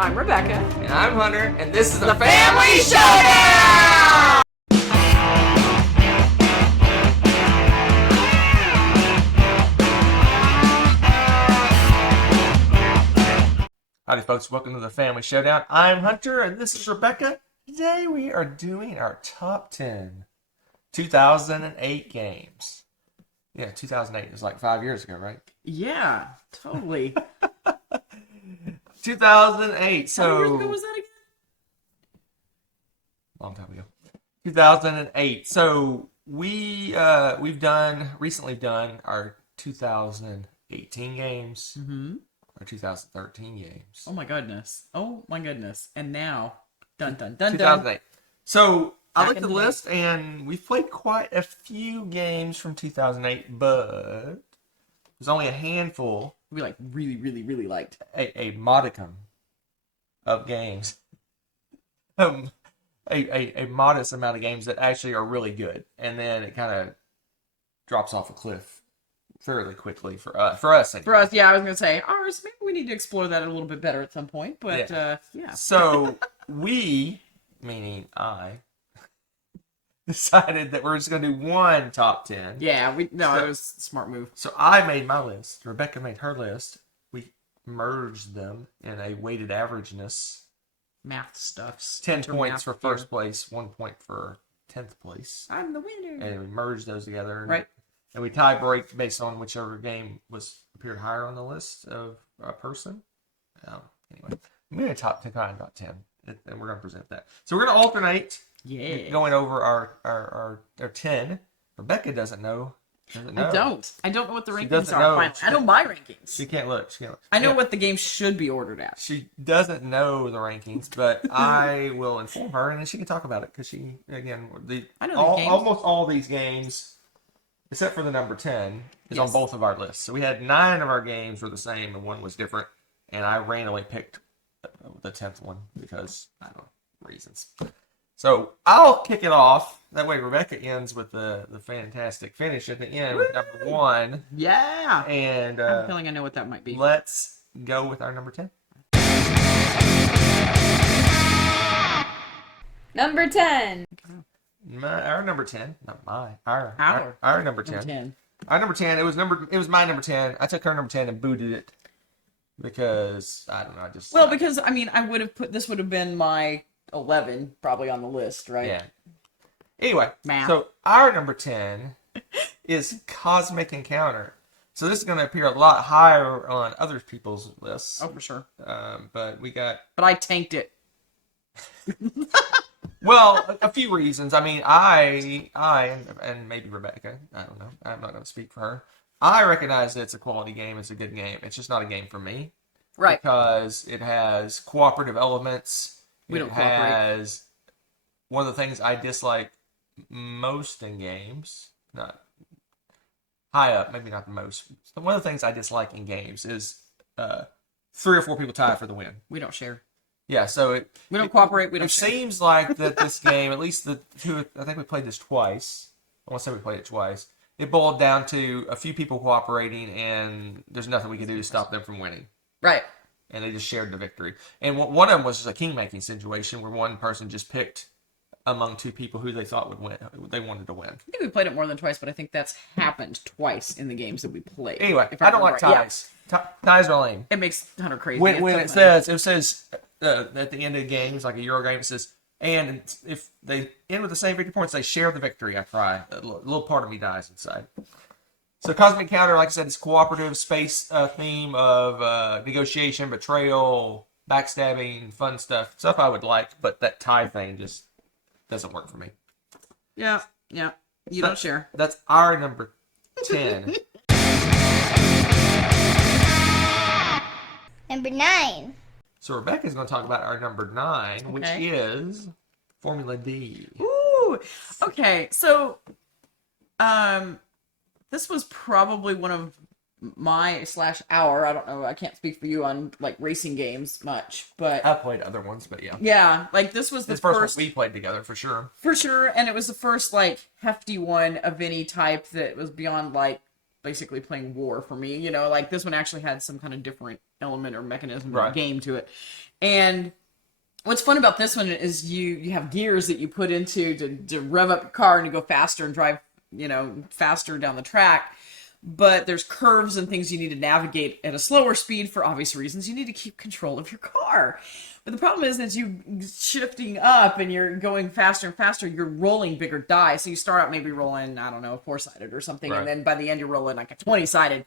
I'm Rebecca. And I'm Hunter, and this is the Family Showdown! Howdy folks, welcome to the Family Showdown. I'm Hunter, and this is Rebecca. Today we are doing our top 10 2008 games. Yeah, 2008 is like 5 years ago, right? Yeah, totally. 2008, so... How many years ago was that again? Long time ago. 2008. So we've recently done our 2018 games, our 2013 games. Oh my goodness. And now, dun dun dun 2008. dun. So I looked Back at the in the list, and we've played quite a few games from 2008, but there's only a handful, We really liked. a modicum of games. A modest amount of games that actually are really good, and then it kind of drops off a cliff fairly quickly for us. For us, yeah, I was gonna say ours. Maybe we need to explore that a little bit better at some point. But yeah. So we, meaning I, decided that we're just gonna do one top 10. Yeah, it was a smart move. So I made my list. Rebecca made her list. We merged them in a weighted averageness. Math stuffs. 10 points for first place, 1 point for 10th place. I'm the winner. And we merged those together. Right. And we tie break based on whichever game appeared higher on the list of a person. Anyway, we made a top 10, kind of top 10, and we're going to present that. So we're going to alternate. Yeah. Going over our 10. Rebecca doesn't know. I don't know what the She rankings doesn't are. know. Finally. I know my rankings. She can't look. I know what the game should be ordered at. She doesn't know the rankings, but I will inform her, and then she can talk about it, because she, again, I know these games. Almost all these games, except for the number 10, is on both of our lists. So we had 9 of our games were the same, and 1 was different, and I randomly picked the 10th one because, I don't know, reasons. So I'll kick it off. That way Rebecca ends with the fantastic finish at the end with number 1. Yeah. And I have a feeling I know what that might be. Let's go with our number 10. Number 10. Our number 10, not mine. Our number 10. Number 10. Our number 10. It was my number 10. I took her number 10 and booted it because I don't know. Because I mean, I would have this would have been my 11 probably on the list, right? Yeah. Anyway, Math. So our number 10 is Cosmic Encounter. So this is going to appear a lot higher on other people's lists. Oh, for sure. But I tanked it. Well, a few reasons. I mean, I and maybe Rebecca, I don't know. I'm not going to speak for her. I recognize that it's a quality game. It's a good game. It's just not a game for me. Right. Because it has cooperative elements. We don't cooperate. It has one of the things I dislike most in games. Not high up, maybe not the most. One of the things I dislike in games is 3 or 4 people tie for the win. We don't share. Yeah, so we don't cooperate. We don't. It seems like that this game, at least the 2, I think we played this twice. I want to say we played it twice. It boiled down to a few people cooperating, and there's nothing we could do to stop them from winning. Right. And they just shared the victory. And one of them was just a king-making situation where one person just picked among 2 people who they thought would win. They wanted to win. I think we played it more than twice, but I think that's happened twice in the games that we played. Anyway, I don't like ties. Yeah. Ties are lame. It makes Hunter crazy. When it says at the end of the game, it's like a Euro game, it says, and if they end with the same victory points, they share the victory. I cry. A little part of me dies inside. So Cosmic Encounter, like I said, is cooperative space theme of negotiation, betrayal, backstabbing, fun stuff. Stuff I would like, but that tie thing just doesn't work for me. Yeah. You don't share. That's our number 10. Number 9. So Rebecca's going to talk about our number 9, which is Formula D. Ooh. Okay. So, this was probably one of my/our, I don't know, I can't speak for you on like racing games much, but I've played other ones, but yeah. Yeah, like this was the first one we played together for sure. For sure, and it was the first like hefty one of any type that was beyond like basically playing war for me, like this one actually had some kind of different element or mechanism or Right. game to it. And what's fun about this one is you have gears that you put into to rev up your car and to go faster and drive, faster down the track. But there's curves and things you need to navigate at a slower speed for obvious reasons. You need to keep control of your car. But the problem is you shifting up and you're going faster and faster, you're rolling bigger die. So you start out maybe rolling, I don't know, 4-sided or something. Right. And then by the end, you're rolling like a 20-sided.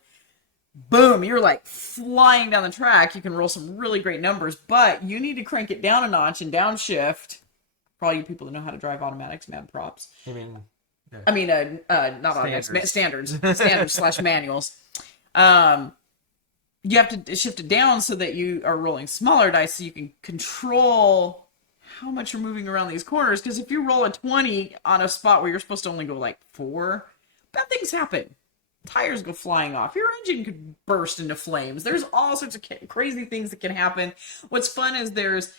Boom, you're like flying down the track. You can roll some really great numbers, but you need to crank it down a notch and downshift. For all you people that know how to drive automatics, mad props. I mean, Not automatics, standards / manuals. You have to shift it down so that you are rolling smaller dice so you can control how much you're moving around these corners. Because if you roll a 20 on a spot where you're supposed to only go like 4, bad things happen. Tires go flying off. Your engine could burst into flames. There's all sorts of crazy things that can happen. What's fun is there's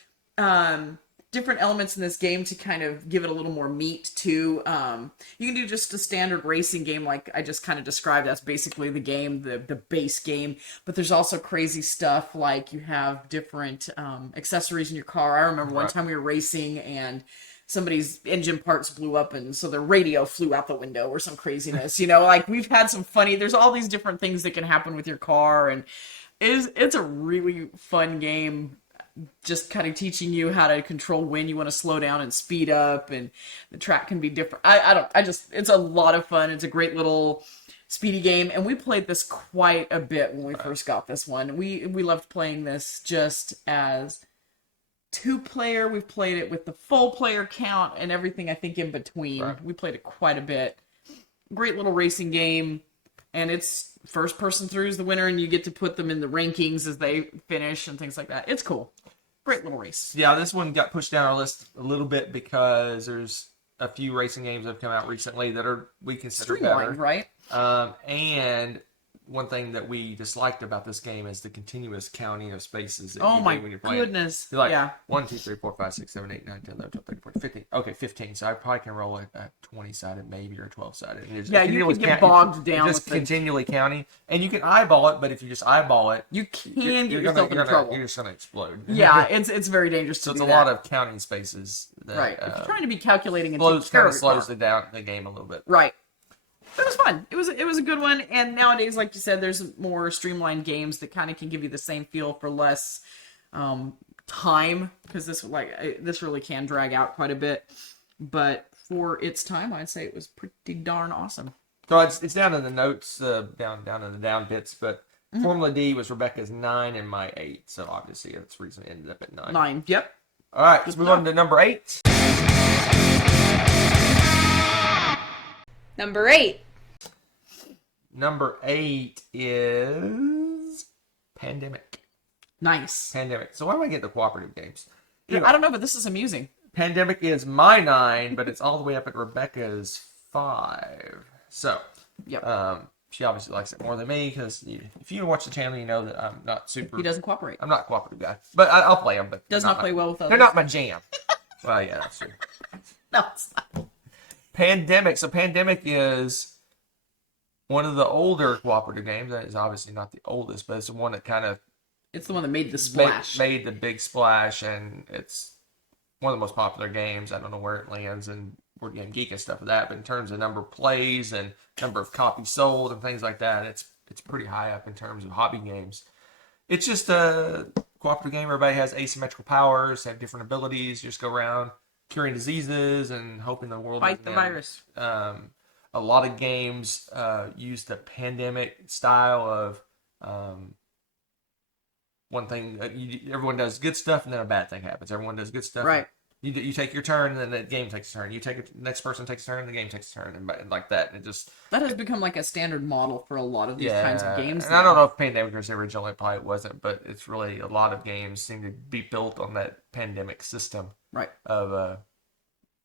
different elements in this game to kind of give it a little more meat too. You can do just a standard racing game like I just kind of described. That's basically the game, the base game. But there's also crazy stuff like you have different accessories in your car. I remember one time we were racing and somebody's engine parts blew up and so their radio flew out the window or some craziness. Like we've had some funny, there's all these different things that can happen with your car, and it's a really fun game, just kind of teaching you how to control when you want to slow down and speed up, and the track can be different. It's a lot of fun. It's a great little speedy game, and we played this quite a bit when we first got this one. We loved playing this just as 2-player. We've played it with the full player count and everything I think in between. Right. We played it quite a bit. Great little racing game, and it's first person through is the winner, and you get to put them in the rankings as they finish and things like that. It's cool. Great little race. Yeah, this one got pushed down our list a little bit because there's a few racing games that have come out recently that we consider Streamlined, better. right? And one thing that we disliked about this game is the continuous counting of spaces that Oh you my do when you're playing. goodness. You're like, Yeah. 1, 2, 3, 4, 5, 6, 7, 8, 9, 10, 11, 12, 13, 14, 15. Okay, 15. So I probably can roll a 20-sided maybe or 12-sided. Yeah, you can get bogged down Just with the... continually counting. And you can eyeball it, but if you just eyeball it, You can get yourself into trouble. You're just going to explode. Yeah, it's very dangerous So to it's do a that. lot of counting spaces. That, Right. If you're trying to be calculating and taking care kind of of your car. slows the game a little bit. Right. It was fun. It was a good one. And nowadays, like you said, there's more streamlined games that kind of can give you the same feel for less time, because this really can drag out quite a bit. But for its time, I'd say it was pretty darn awesome. So it's down in the notes, down in the down bits, but Formula D was Rebecca's 9 and my 8. So obviously that's the reason it ended up at 9. 9. Yep. All right, let's move on to number 8. Number 8. Number 8 is Pandemic. Nice. Pandemic. So why do I get the cooperative games? Yeah, I don't know, but this is amusing. Pandemic is my 9, but it's all the way up at Rebecca's 5. So, Yep. she obviously likes it more than me because if you watch the channel, you know that I'm not super. He doesn't cooperate. I'm not a cooperative guy, but I'll play them. But Does not play well with others. They're not my jam. Well, yeah, that's true. No, it's not. Pandemic. So Pandemic is one of the older cooperative games. That is obviously not the oldest, but it's the one that kind of It's the one that made the splash. made the big splash, and it's one of the most popular games. I don't know where it lands in Board Game Geek and stuff like that, but in terms of number of plays and number of copies sold and things like that, it's pretty high up in terms of hobby games. It's just a cooperative game. Everybody has asymmetrical powers, have different abilities. You just go around curing diseases and hoping the world Fight the doesn't end. virus. A lot of games use the pandemic style of one thing. Everyone does good stuff, and then a bad thing happens. Everyone does good stuff. Right. You take your turn, and then the game takes a turn. The next person takes a turn, and the game takes a turn, and like that. And it just That has become like a standard model for a lot of these kinds of games. And I don't know if Pandemic was originally, probably it wasn't, but it's really a lot of games seem to be built on that pandemic system. Right. Of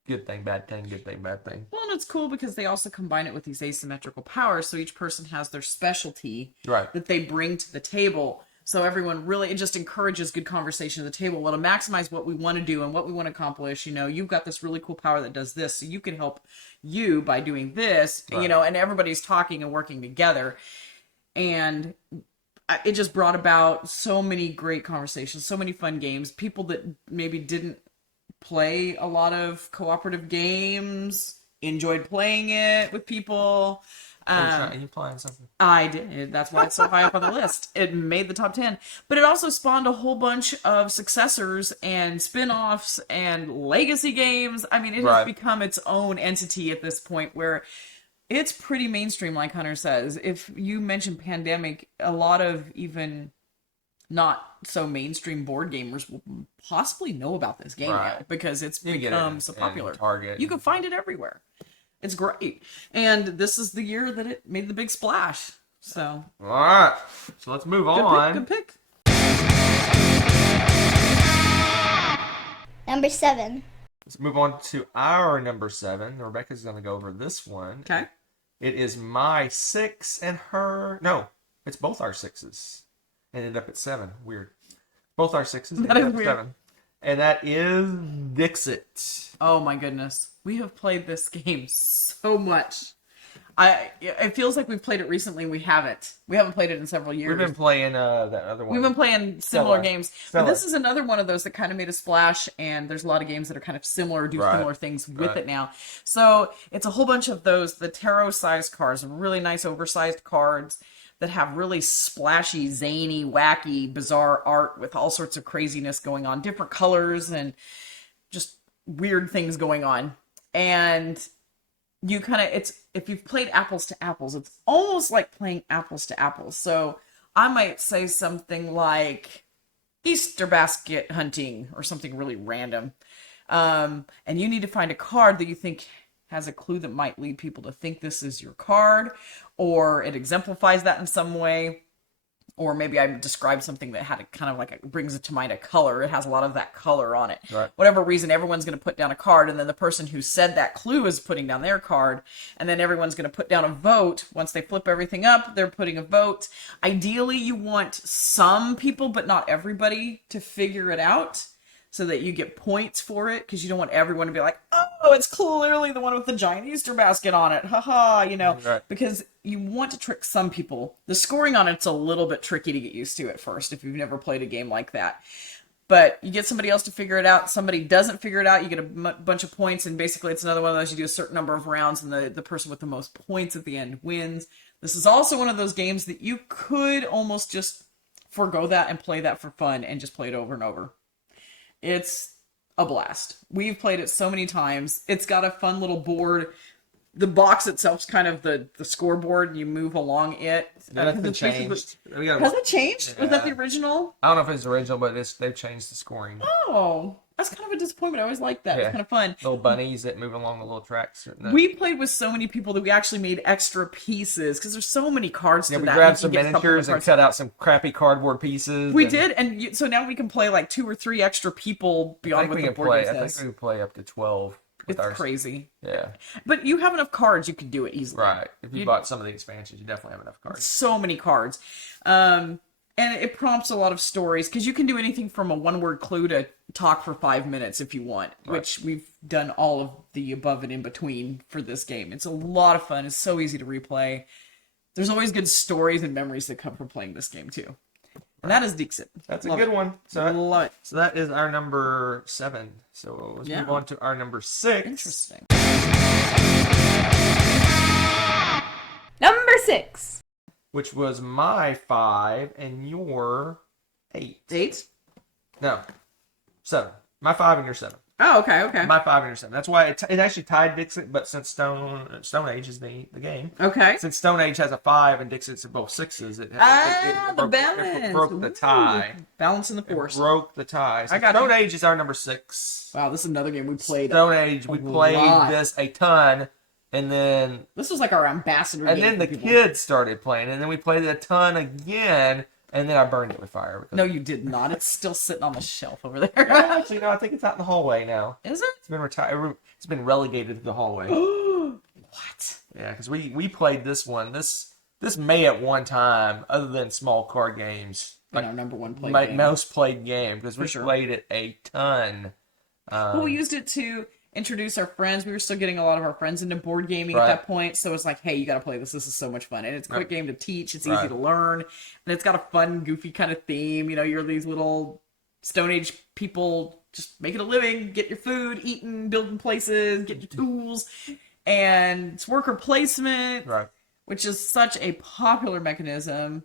good thing, bad thing, good thing, bad thing. Well, and it's cool because they also combine it with these asymmetrical powers, so each person has their specialty Right. that they bring to the table. So everyone really, it just encourages good conversation at the table. Well, to maximize what we want to do and what we want to accomplish, you've got this really cool power that does this, so you can help you by doing this, Right. and everybody's talking and working together. And it just brought about so many great conversations, so many fun games. People that maybe didn't play a lot of cooperative games enjoyed playing it with people. Are you playing something? I did. That's why it's so high up on the list. It made the top 10. But it also spawned a whole bunch of successors and spin-offs and legacy games. I mean, it has become its own entity at this point where it's pretty mainstream, like Hunter says. If you mention Pandemic, a lot of even not so mainstream board gamers will possibly know about this game now because it's become so popular. Target. You can find it everywhere. It's great. And this is the year that it made the big splash. So. All right. So let's move on. Good pick. Number 7. Let's move on to our number 7. Rebecca's going to go over this one. Okay. It is my 6 and her. No, it's both our 6s. It ended up at 7. Weird. Both our 6s. That is weird. 7. And that is Dixit. Oh my goodness. We have played this game so much. It feels like we've played it recently and we haven't. We haven't played it in several years. We've been playing that other one. We've been playing similar games. Stella. But this is another one of those that kind of made a splash, and there's a lot of games that are kind of similar, do similar things with it now. So it's a whole bunch of those, the tarot-sized cards, really nice oversized cards that have really splashy, zany, wacky, bizarre art with all sorts of craziness going on, different colors and just weird things going on. And you kind of, if you've played Apples to Apples, it's almost like playing Apples to Apples. So I might say something like Easter basket hunting or something really random. And you need to find a card that you think has a clue that might lead people to think this is your card, or it exemplifies that in some way. Or maybe I describe something that had a kind of like it brings it to mind a color. It has a lot of that color on it. Right. Whatever reason, everyone's going to put down a card, and then the person who said that clue is putting down their card, and then everyone's going to put down a vote. Once they flip everything up, they're putting a vote. Ideally, you want some people, but not everybody, to figure it out, so that you get points for it, because you don't want everyone to be like, oh, it's clearly the one with the giant Easter basket on it. Haha, because you want to trick some people. The scoring on it's a little bit tricky to get used to at first if you've never played a game like that. But you get somebody else to figure it out. Somebody doesn't figure it out, you get a bunch of points, and basically it's another one of those, you do a certain number of rounds, and the person with the most points at the end wins. This is also one of those games that you could almost just forgo that and play that for fun and just play it over and over. It's a blast. We've played it so many times. It's got a fun little board. The box itself's kind of the scoreboard, and you move along it. Nothing changed. Has it changed? Yeah. Was that the original? I don't know if it's original, but they've changed the scoring. Oh, that's kind of a disappointment. I always liked that. Yeah. It's kind of fun. Little bunnies that move along the little tracks. We played with so many people that we actually made extra pieces because there's so many cards to that. We grabbed some miniatures and cut out some crappy cardboard pieces. We did, and so now we can play like 2 or 3 extra people beyond what the board game says. I think we can play up to 12. It's crazy. Yeah. But you have enough cards, you can do it easily. Right. If you bought some of the expansions, you definitely have enough cards. So many cards. And it prompts a lot of stories, because you can do anything from a one-word clue to talk for 5 minutes if you want, which we've done all of the above and in between for this game. It's a lot of fun. It's so easy to replay. There's always good stories and memories that come from playing this game, too. And that is Dixit. That's a good one. So love it. So that is our number 7. So let's move on to our number 6. Interesting. Number 6. Which was my 5 and your 8. 8? No, 7. My 5 and your 7. Oh, okay. My 5 and your 7. That's why it actually tied Dixit, but since Stone Age is the game. Okay. Since Stone Age has a 5 and Dixit's both 6s, it the broke, balance. It broke the tie. Balance in the force. It broke the tie. So I got Stone Age is our number 6. Wow, this is another game we played. Stone Age, we played this a ton. And then this was like our ambassador game. And then the kids started playing, and then we played it a ton again, and then I burned it with fire. No, you did not. It's still sitting on the shelf over there. Actually, no, I think it's out in the hallway now. Is it? It's been retired. It's been relegated to the hallway. What? Yeah, because we played this one. This may at one time, other than small card games, like our number one played game. Most played game, because we played it a ton. Well, we used it to introduce our friends. We were still getting a lot of our friends into board gaming at Right. that point. So it's like, hey, you got to play this. This is so much fun. And it's a quick game to teach. It's easy Right. to learn. And it's got a fun, goofy kind of theme. You know, you're these little Stone Age people just making a living, get your food, eating, building places, get your tools. And it's worker placement, Right. which is such a popular mechanism.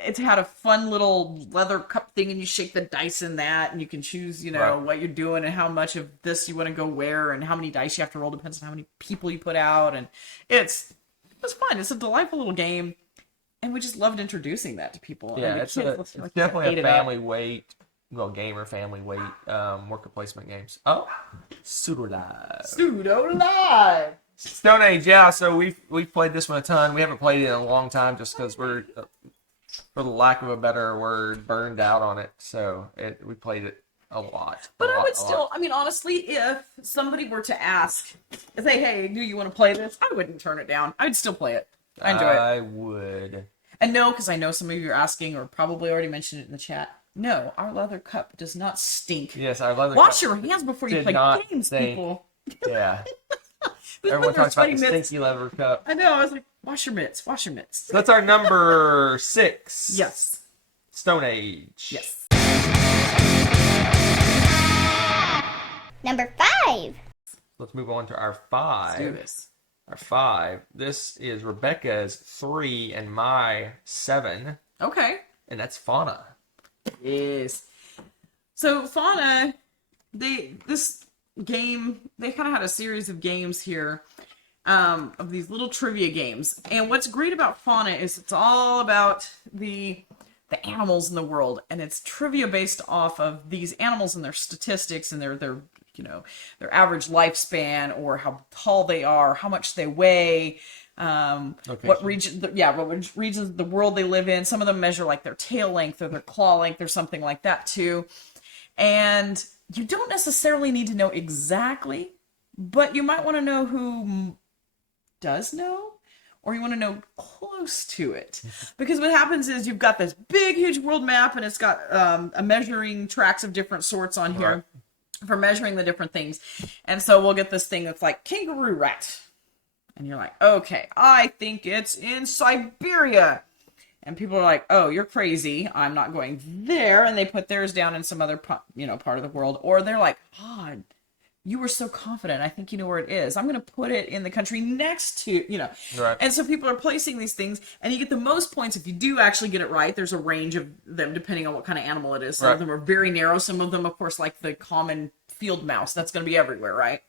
It's had a fun little leather cup thing, and you shake the dice in that, and you can choose, you know, Right. what you're doing and how much of this you want to go where, and how many dice you have to roll depends on how many people you put out, and it's fun. It's a delightful little game, and we just loved introducing that to people. Yeah, and the it's, kids, it's like, definitely ate a it up. family weight, well, gamer family weight worker placement games. Oh, Pseudo Pseudo Live. Stone Age, yeah. So we've played this one a ton. We haven't played it in a long time just because we're, for the lack of a better word, burned out on it. So we played it a lot. But a I lot, would a still, lot. I mean, honestly, if somebody were to ask, say, hey, do you want to play this? I wouldn't turn it down. I'd still play it. I enjoy it. I would. And no, because I know some of you are asking, or probably already mentioned it in the chat. No, our leather cup does not stink. Yes, I love it. Wash your hands before you did play not games, stink. people. Yeah. This Everyone with their talks about the sweaty mitts. stinky leather cup. I know. I was like, wash your mitts. Wash your mitts. So that's our number 6. Yes. Stone Age. Yes. Number 5. Let's move on to our Let's do 5. this. Our 5. This is Rebecca's 3 and my 7, Okay. and that's Fauna. Yes. So Fauna, this game, they kind of had a series of games here, of these little trivia games. And what's great about Fauna is it's all about the animals in the world, and it's trivia based off of these animals and their statistics and their you know, their average lifespan, or how tall they are, how much they weigh, what region, what regions of the world they live in. Some of them measure like their tail length or their claw length or something like that too. And you don't necessarily need to know exactly, but you might want to know who does know, or you want to know close to it. Because what happens is you've got this big, huge world map, and it's got a measuring tracks of different sorts on here. Right. For measuring the different things. And so we'll get this thing that's like kangaroo rat. And you're like, okay, I think it's in Siberia. And people are like, oh, you're crazy. I'm not going there. And they put theirs down in some other part of the world. Or they're like, oh, you were so confident. I think you know where it is. I'm going to put it in the country next to, you know. Right. And so people are placing these things, and you get the most points if you do actually get it right. There's a range of them depending on what kind of animal it is. Some of them are very narrow. Some of them, of course, like the common field mouse, that's going to be everywhere, right?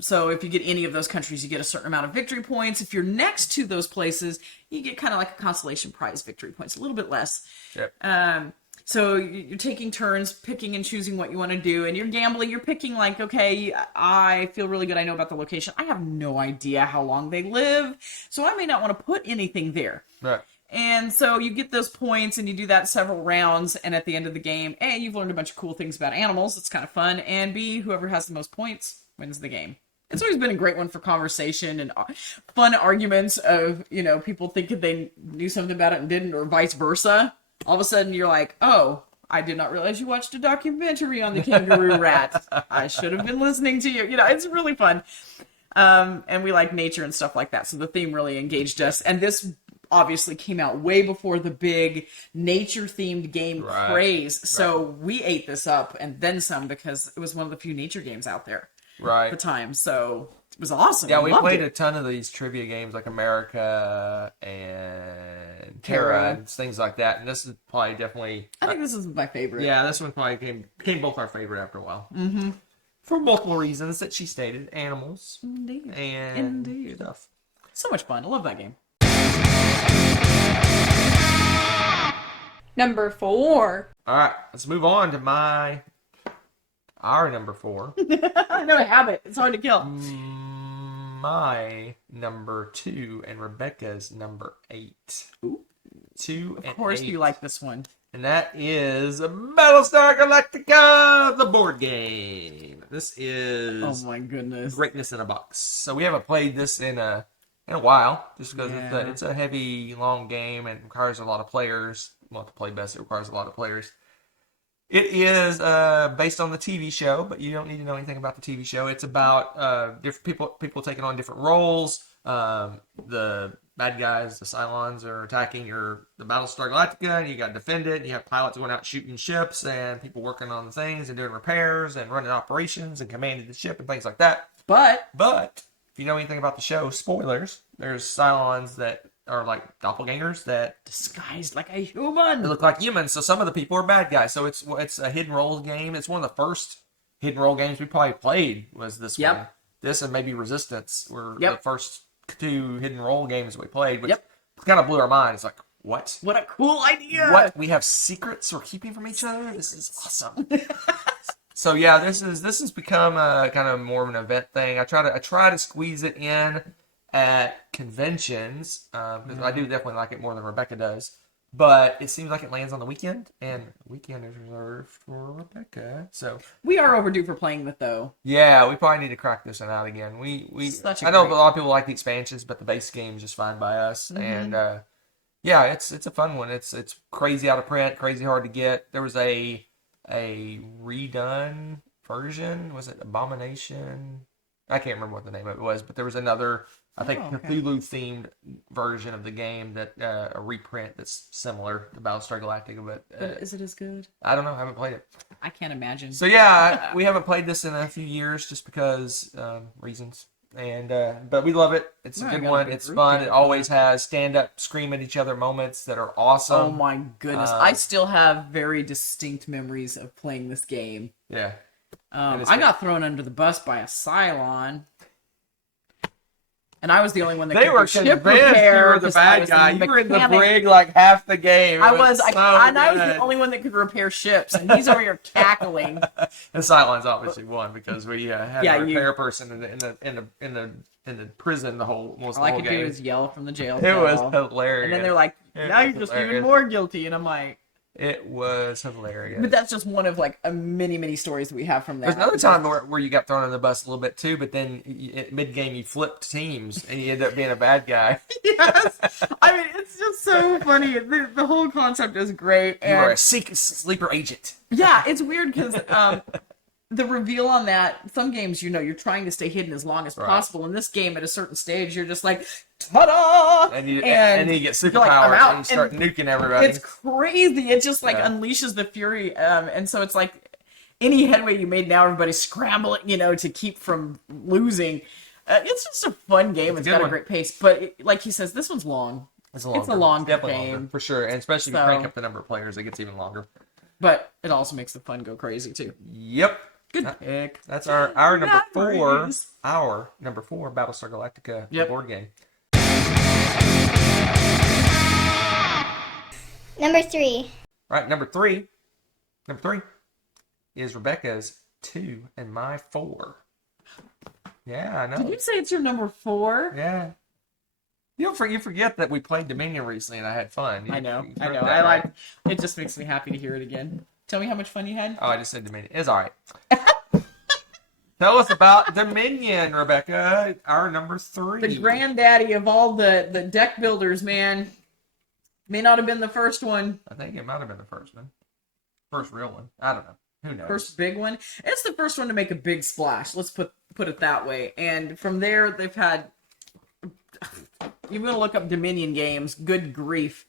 So if you get any of those countries, you get a certain amount of victory points. If you're next to those places, you get kind of like a consolation prize victory points, a little bit less. Yep. So you're taking turns picking and choosing what you want to do, and you're gambling. You're picking like, okay, I feel really good. I know about the location. I have no idea how long they live, so I may not want to put anything there. Right. And so you get those points, and you do that several rounds, and at the end of the game, A, you've learned a bunch of cool things about animals. It's kind of fun. And B, whoever has the most points wins the game. It's always been a great one for conversation and fun arguments of, you know, people thinking they knew something about it and didn't, or vice versa. All of a sudden you're like, oh, I did not realize you watched a documentary on the kangaroo rat. I should have been listening to you. You know, it's really fun. And we like nature and stuff like that. So the theme really engaged us. And this obviously came out way before the big nature-themed game craze. So we ate this up and then some, because it was one of the few nature games out there at the time. So it was awesome. Yeah, we we played it. a ton of these trivia games like America and Terra and things like that. And this is probably definitely... I think this is my favorite. Yeah, this one probably became both our favorite after a while. Mm-hmm. For multiple reasons that she stated. Animals. Indeed. And Indeed. stuff. So much fun. I love that game. Number 4. All right, let's move on to our number 4. I know a habit. It's hard to kill. My number 2 and Rebecca's number 8. Ooh. 2 and 8. Of course you like this one. And that is Battlestar Galactica, the board game. This is Oh my goodness. greatness in a box. So we haven't played this in a while, just because it's a heavy, long game and requires a lot of players. Well, to play best, it requires a lot of players. It is based on the TV show, but you don't need to know anything about the TV show. It's about different people taking on different roles. The bad guys, the Cylons, are attacking the Battlestar Galactica, and you got to defend it. And you have pilots going out shooting ships, and people working on things and doing repairs and running operations and commanding the ship and things like that. But If you know anything about the show, spoilers, there's Cylons that are like doppelgangers that disguised like a human. they look like humans, so some of the people are bad guys. So it's a hidden role game. It's one of the first hidden role games we probably played was this Yep. one. This and maybe Resistance were Yep. the first two hidden role games we played, which Yep. kind of blew our mind. It's like, what? What a cool idea! What? We have secrets we're keeping from each other? This is awesome. So yeah, this has become a kind of more of an event thing. I try to squeeze it in at conventions because I do definitely like it more than Rebecca does. But it seems like it lands on the weekend, and the weekend is reserved for Rebecca. So We are overdue for playing it, though. yeah, we probably need to crack this one out again. Such a I know great- a lot of people like the expansions, but the base game is just fine by us. And yeah, it's a fun one. It's crazy out of print, crazy hard to get. There was a redone version. Was it Abomination? I can't remember what the name of it was, but there was another, I think, Oh, okay. Cthulhu-themed version of the game that a reprint that's similar to Battlestar Galactica, but But is it as good? I don't know. I haven't played it. I can't imagine. So yeah, we haven't played this in a few years just because reasons. And but we love it. It's a No, I good got a one. big It's group fun. here. It always has stand up, scream at each other moments that are awesome. Oh my goodness. I still have very distinct memories of playing this game. Yeah. And it's I great. got thrown under the bus by a Cylon. And I was the only one that They could were do ship convinced repair. you were the 'cause I bad was guy. You were in the mechanic. brig like half the game. I It was so and I was the good. only one that could repair ships, and he's over here cackling. And Cylons obviously won because we had Yeah, a you- repair person in the prison the whole All the I whole could game. do is yell from the jail It was cell. hilarious. And then they're like, It now was you're just even hilarious. more guilty. And I'm like, It was hilarious. but that's just one of like a many stories that we have from that. There's another time where you got thrown on the bus a little bit too, but then at mid game you flipped teams and you ended up being a bad guy. Yes. I mean, it's just so funny. The whole concept is great. You were a And sleeper agent. yeah, it's weird because the reveal on that, some games, you're trying to stay hidden as long as Right. possible. In this game, at a certain stage, you're just like, ta-da! And then you get you're like, I'm superpowers out. and you start And nuking everybody. it's crazy. It just like Yeah. unleashes the fury. And so it's like any headway you made, now everybody's scrambling, to keep from losing. It's just a fun game. It's a It's good got one. a great pace. But like he says, this one's long. It's It's a longer definitely game. longer, for sure, and especially if So- you crank up the number of players, it gets even longer. But it also makes the fun go crazy, too. Yep, Good pick. that's our number four. Memories. Our number four, Battlestar Galactica, the Yep. board game. Number 3. Right, number three. Number three is Rebecca's 2 and my 4. Yeah, I know. Did you say it's your number 4? Yeah. You forget that we played Dominion recently and I had fun. I know. You I know. forgot I that, like right? it. Just makes me happy to hear it again. Tell me how much fun you had. Oh, I just said Dominion. It's all right. Tell us about Dominion, Rebecca. Our number 3. The granddaddy of all the deck builders, man. May not have been the first one. I think it might have been the first one. First real one. I don't know. Who knows? First big one. It's the first one to make a big splash. Let's put it that way. And from there, they've had. You're gonna look up Dominion games. Good grief!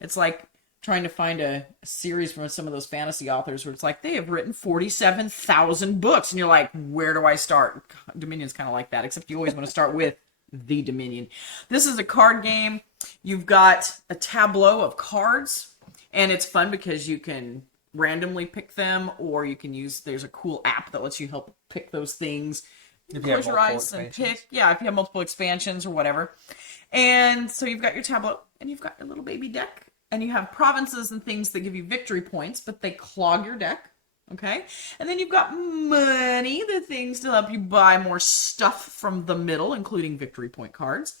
It's like trying to find a series from some of those fantasy authors where it's like they have written 47,000 books, and you're like, where do I start? Dominion's kind of like that, except you always want to start with the Dominion. This is a card game. You've got a tableau of cards, and it's fun because you can randomly pick them, or you can use. There's a cool app that lets you help pick those things. If you have Close your multiple eyes and expansions. pick. Yeah, if you have multiple expansions or whatever. And so you've got your tableau and you've got your little baby deck. And you have provinces and things that give you victory points, but they clog your deck. Okay? And then you've got money, the things to help you buy more stuff from the middle, including victory point cards.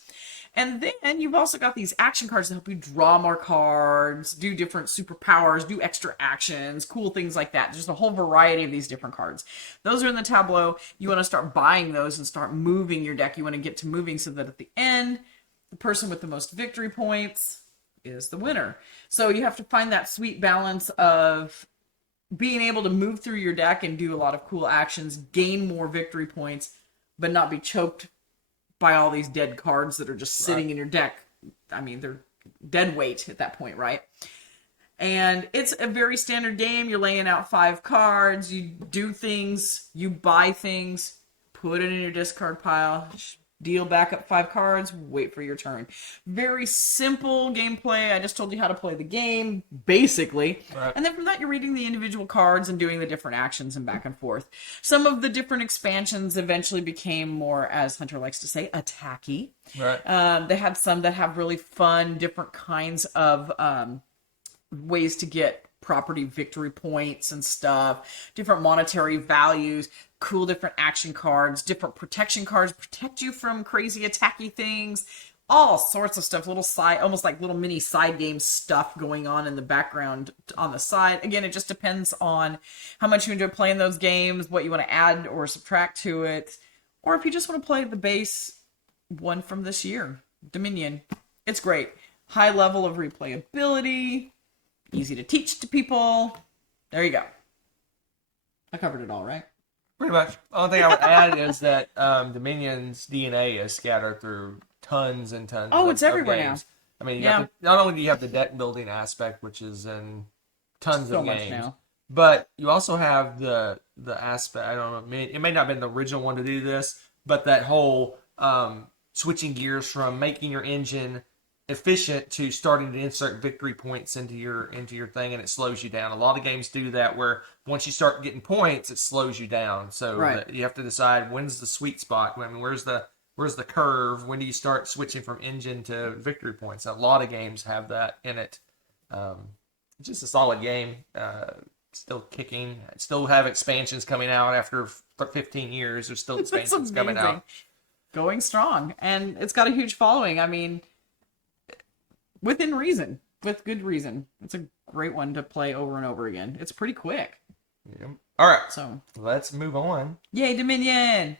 And then you've also got these action cards to help you draw more cards, do different superpowers, do extra actions, cool things like that. Just a whole variety of these different cards. Those are in the tableau. You want to start buying those and start moving your deck. You want to get to moving so that at the end, the person with the most victory points is the winner. So you have to find that sweet balance of being able to move through your deck and do a lot of cool actions, gain more victory points, but not be choked by all these dead cards that are just sitting in your deck. I mean, they're dead weight at that point, right? And it's a very standard game. You're laying out 5 cards, you do things, you buy things, put it in your discard pile, deal back up 5 cards, wait for your turn. Very simple gameplay. I just told you how to play the game, basically. Right. And then from that, you're reading the individual cards and doing the different actions and back and forth. Some of the different expansions eventually became more, as Hunter likes to say, attacky. Right. They had some that have really fun, different kinds of ways to get property victory points and stuff, different monetary values, cool different action cards, different protection cards protect you from crazy attacky things, all sorts of stuff, little side, almost like little mini side game stuff going on in the background on the side. Again, it just depends on how much you enjoy playing those games, what you want to add or subtract to it, or if you just want to play the base one from this year, Dominion. It's great. High level of replayability, easy to teach to people. There you go. I covered it all, right? Pretty much. The only thing I would add is that Dominion's DNA is scattered through tons and tons. It's everywhere now. I mean, not only do you have the deck building aspect, which is in tons So of much games, now. but you also have the aspect. I don't know. It may not have been the original one to do this, but that whole switching gears from making your engine efficient to starting to insert victory points into your thing, and it slows you down. A lot of games do that, where once you start getting points, it slows you down. So you have to decide when's the sweet spot. I mean, where's the curve? When do you start switching from engine to victory points? A lot of games have that in it. It's just a solid game. Still kicking. Still have expansions coming out after 15 years. There's still expansions coming out. Going strong, and it's got a huge following. I mean, within reason, with good reason. It's a great one to play over and over again. It's pretty quick. Yep. All right, so let's move on. Yay, Dominion!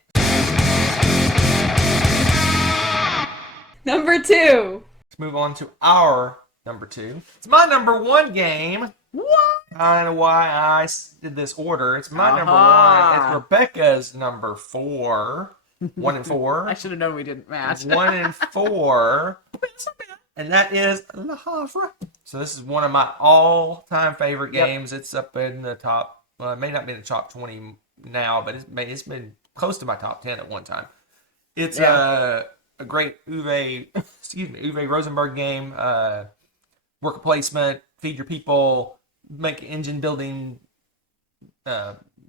Number 2. Let's move on to our number 2. It's my number 1 game. What? Kind of why I did this order. It's my number 1. It's Rebecca's number 4. 1 and 4. I should have known we didn't match. 1 and 4. And that is Le Havre. So this is one of my all-time favorite games. It's up in the top. Well, it may not be in the top 20 now, but it's been close to my top 10 at one time. It's a great Uwe Rosenberg game. Worker placement, feed your people, make engine building,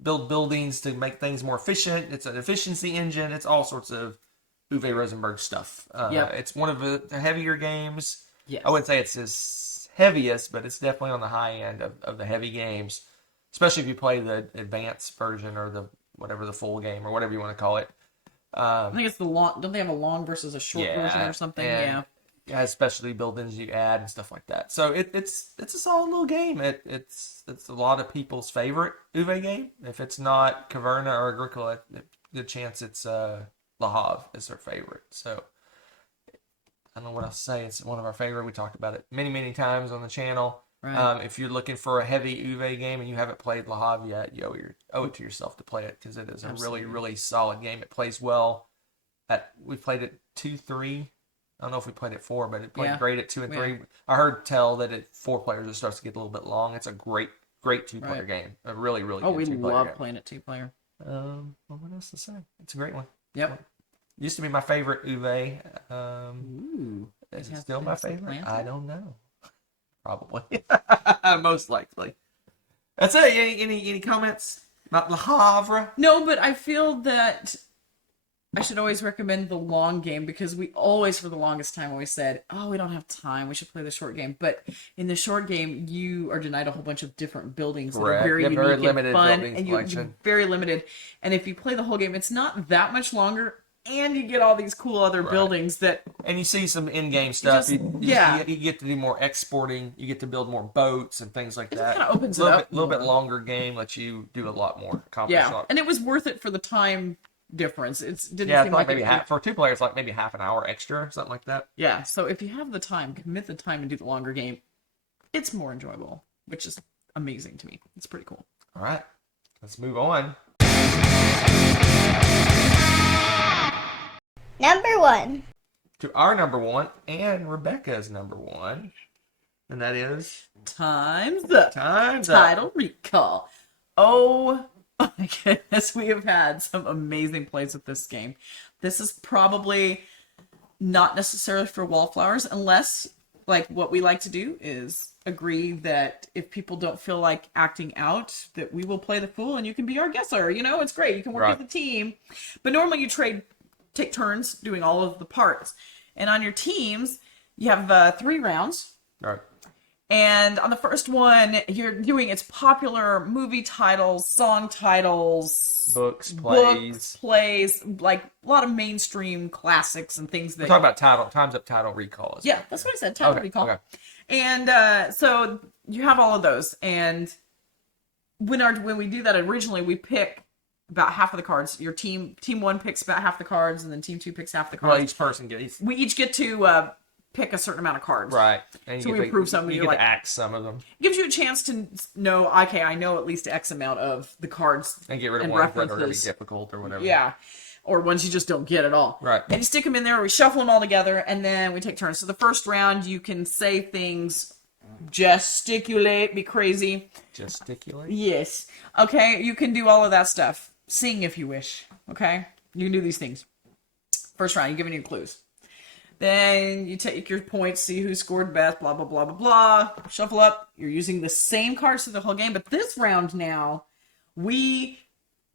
build buildings to make things more efficient. It's an efficiency engine. It's all sorts of Uwe Rosenberg stuff. It's one of the heavier games. Yes. I wouldn't say it's his heaviest, but it's definitely on the high end of the heavy games, especially if you play the advanced version or the full game or whatever you want to call it. I think it's the long. Don't they have a long versus a short version or something? Yeah. It has specialty buildings you add and stuff like that. So it's a solid little game. It's a lot of people's favorite Uwe game. If it's not Caverna or Agricola, good chance it's Le Havre is their favorite. So I don't know what else to say. It's one of our favorite. We talked about it many times on the channel. Right. If you're looking for a heavy Uwe game and you haven't played Le Havre yet, you owe it to yourself to play it, because it is a really solid game. It plays well. We played it 2-3. I don't know if we played it 4, but it played great at 2 and 3. I heard tell that at 4 players it starts to get a little bit long. It's a great 2-player game. A really good 2-player game. We love playing it 2-player. Well, what else to say? It's a great one. Yep. Used to be my favorite Uwe. Ooh. Is it still my favorite? planted? I don't know. Probably. Most likely. That's it. Any comments about Le Havre? No, but I feel that I should always recommend the long game, because we always, for the longest time, always said, oh, we don't have time, we should play the short game. But in the short game, you are denied a whole bunch of different buildings that are very unique very and limited fun, building and you're selection. very limited. And if you play the whole game, it's not that much longer, and you get all these cool other buildings that... And you see some in-game stuff. You get to do more exporting. You get to build more boats and things like that. It kind of opens it A up little bit more. longer game lets you do a lot more. Accomplish a lot. And it was worth it for the time difference. It didn't Yeah, seem like like maybe for 2 players, like maybe half an hour extra, something like that. Yeah, so if you have the time, commit the time and do the longer game, it's more enjoyable, which is amazing to me. It's pretty cool. All right, let's move on. Number 1. To our number 1 and Rebecca's number 1. And that is Time's up. Time's Up. Title recall. Oh my goodness, we have had some amazing plays with this game. This is probably not necessarily for wallflowers, unless, like, what we like to do is agree that if people don't feel like acting out, that we will play the fool and you can be our guesser. You know, it's great. You can work Right. with the team. But normally you take turns doing all of the parts. And on your teams, you have 3 rounds. All right. And on the first one, you're doing its popular movie titles, song titles, Books, plays, like a lot of mainstream classics and things that. We're talking about Time's Up title recall. Yeah, that's what I said. Title recall. Okay. And so you have all of those. And when we do that originally, we pick about half of the cards. Your team 1 picks about half the cards, and then team 2 picks half the cards. Well, each person gets. We each get to pick a certain amount of cards. Right. And So you we get approve some, You you're get like- to act some of them It gives you a chance to know, okay, I know at least X amount of the cards. and get rid of And ones that are going to be references. difficult or whatever. Yeah. Or ones you just don't get at all. Right. And you stick them in there, we shuffle them all together, and then we take turns. So the first round, you can say things, gesticulate, be crazy. Gesticulate. Yes. Okay, you can do all of that stuff. Sing if you wish. Okay? You can do these things. First round, you're giving you clues. Then you take your points, see who scored best, blah, blah, blah, blah, blah. Shuffle up. You're using the same cards for the whole game, but this round now, we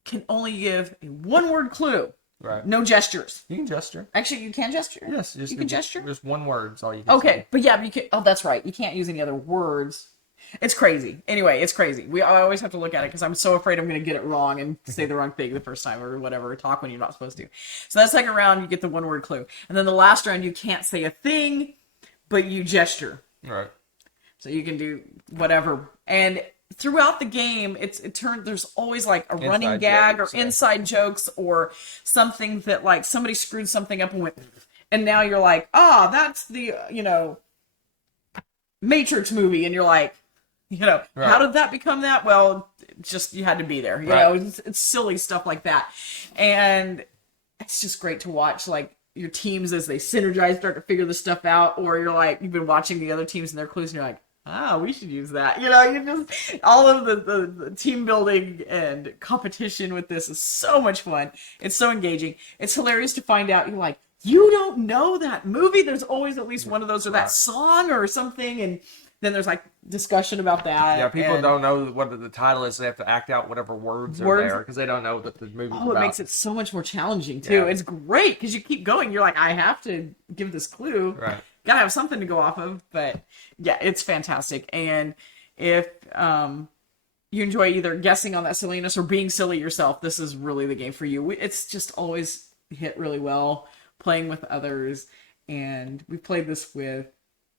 can only give a 1-word clue. Right. No gestures. You can gesture. Actually, you can gesture. Yes. You can gesture? Just one word is all you can Okay, say. but yeah, but you can. Oh, that's right. You can't use any other words. It's crazy. Anyway, it's crazy. I always have to look at it because I'm so afraid I'm going to get it wrong and say the wrong thing the first time or whatever, or talk when you're not supposed to. So that second round, you get the 1-word clue. And then the last round, you can't say a thing, but you gesture. Right. So you can do whatever. And throughout the game, there's always like a running Inside gag jokes, or yeah. inside jokes or something that like somebody screwed something up and went, and now you're like, that's the, Matrix movie. And you're like, Right. how did that become that? Well, just, you had to be there, Right. it's silly stuff like that. And it's just great to watch, like, your teams as they synergize, start to figure this stuff out, or you're like, you've been watching the other teams and their clues and you're like, we should use that. You just, all of the team building and competition with this is so much fun. It's so engaging. It's hilarious to find out, you're like, you don't know that movie? There's always at least one of those, or that song or something, and then there's like discussion about that. Yeah, people and, don't know what the title is. They have to act out whatever words are there because they don't know what the movie's Oh, about. it makes it so much more challenging too. Yeah. It's great because you keep going. You're like, I have to give this clue. Right. Gotta have something to go off of. But yeah, it's fantastic. And if you enjoy either guessing on that silliness or being silly yourself, this is really the game for you. It's just always hit really well playing with others. And we've played this with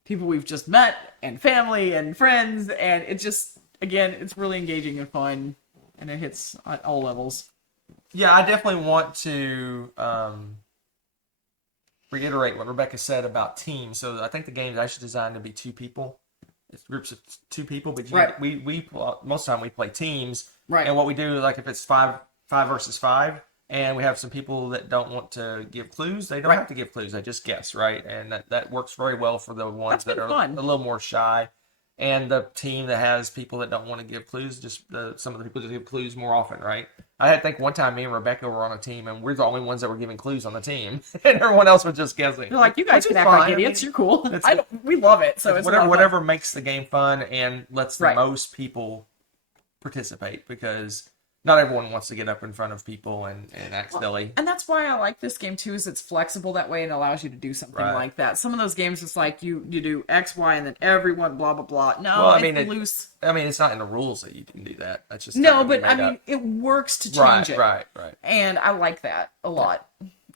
people we've just met and family and friends. And it just, again, it's really engaging and fun. And it hits at all levels. Yeah, I definitely want to reiterate what Rebecca said about teams. So I think the game is actually designed to be 2 people. It's groups of 2 people, but Right. we most of the time we play teams. Right. And what we do, like if it's 5 versus 5, and we have some people that don't want to give clues, they don't Right. have to give clues. They just guess, right? And that works very well for the ones That's that are been fun. a little more shy. And the team that has people that don't want to give clues, some of the people just give clues more often, right? I think one time me and Rebecca were on a team, and we're the only ones that were giving clues on the team, and everyone else was just guessing. You're like, you guys Which can is act like fine. I idiots. mean, You're cool. it's- We love it. So it's a lot of fun. whatever makes the game fun and lets the Right. most people participate, because not everyone wants to get up in front of people and act silly. And that's why I like this game too, is it's flexible that way and allows you to do something Right. like that. Some of those games, it's like you do X, Y, and then everyone blah blah blah. No, Well, I it's mean, loose. it's not in the rules that you can do that. That's just No, something we but I made mean, up. it works to change it. Right. And I like that a lot.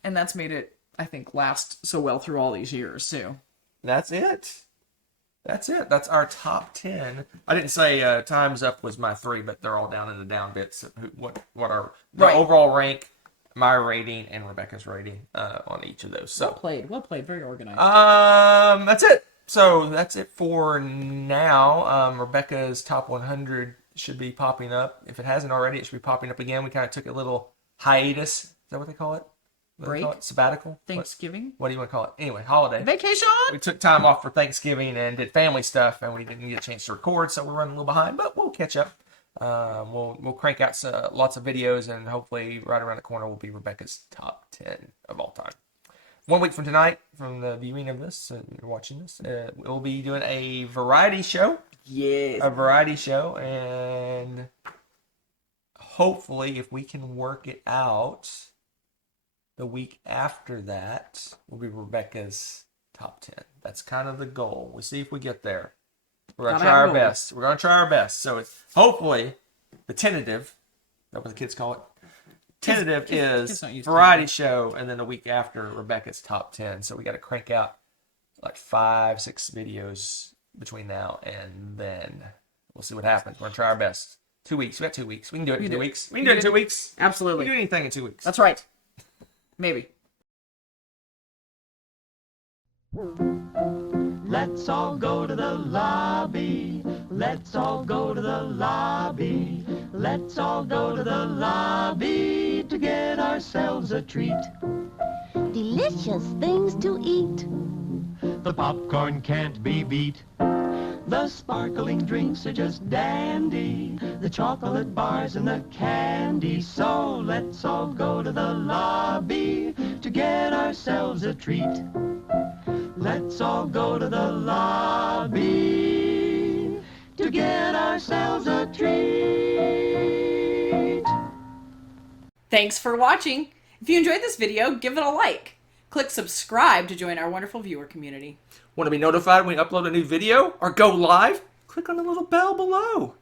And that's made it, I think, last so well through all these years too. That's it. That's our top 10. I didn't say Time's Up was my 3, but they're all down in the down bits. What are the Right. overall rank, my rating, and Rebecca's rating on each of those. So Well played. Very organized. that's it. So that's it for now. Rebecca's top 100 should be popping up. If it hasn't already, it should be popping up again. We kind of took a little hiatus. Is that what they call it? What do they call Break? it? Sabbatical? Thanksgiving? What do you want to call it? Anyway, holiday. Vacation? We took time off for Thanksgiving and did family stuff, and we didn't get a chance to record, so we're running a little behind, but we'll catch up. We'll crank out lots of videos, and hopefully right around the corner will be Rebecca's top 10 of all time. 1 week from tonight, from the viewing of this, you're watching this, we'll be doing a variety show. Yes. A variety show, and hopefully, if we can work it out, the week after that will be Rebecca's top 10. That's kind of the goal. We'll see if we get there. We're going to try our best. We're going to try our best. So it's hopefully the tentative, is that what the kids call it? Tentative is variety show, and then the week after Rebecca's top 10. So we got to crank out like 5-6 videos between now and then. We'll see what happens. We're going to try our best. 2 weeks. We got 2 weeks. We can do it in 2 weeks. We can do it in 2 weeks. Absolutely. We can do anything in 2 weeks. That's right. Maybe. Let's all go to the lobby. Let's all go to the lobby. Let's all go to the lobby to get ourselves a treat. Delicious things to eat. The popcorn can't be beat. The sparkling drinks are just dandy. The chocolate bars and the candy. So let's all go to the lobby to get ourselves a treat. Let's all go to the lobby to get ourselves a treat. Thanks for watching. If you enjoyed this video, give it a like. Click subscribe to join our wonderful viewer community. Want to be notified when we upload a new video or go live? Click on the little bell below.